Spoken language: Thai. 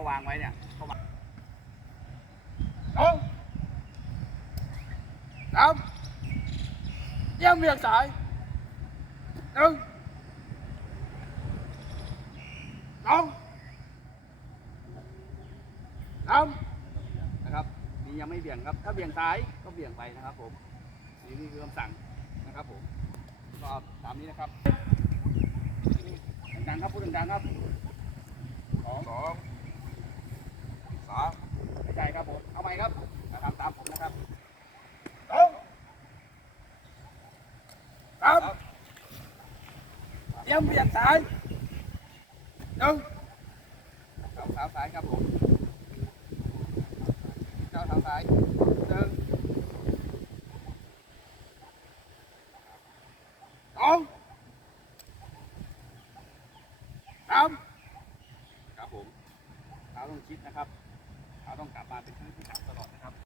เขาวางไว้เนี่ยเขาวางสองสามเยี่ยมเบียงสายหนึ่งสองสามนะครับนี่ยังไม่เบี่ยงครับ ถ้าเบี่ยงซ้ายก็เบี่ยงไปนะครับผมนี่นี่คือคำสั่งนะครับผมก็ตามนี้นะครับดังๆครับพูดดังๆครับสองสองสาม ไม่ใช่ ครับผมเอาไปครับมาทำตามผมนะครับสองสามเยี่ยมเบียงสายหนึ่งเท้าเท้าซ้ายครับผมเท้าเท้าซ้ายหนึ่งสองสามครับผมเท้าต้องชิดนะครับเท้า ต้องกลับมาเป็นครั้งที่เก่าตลอดนะครับ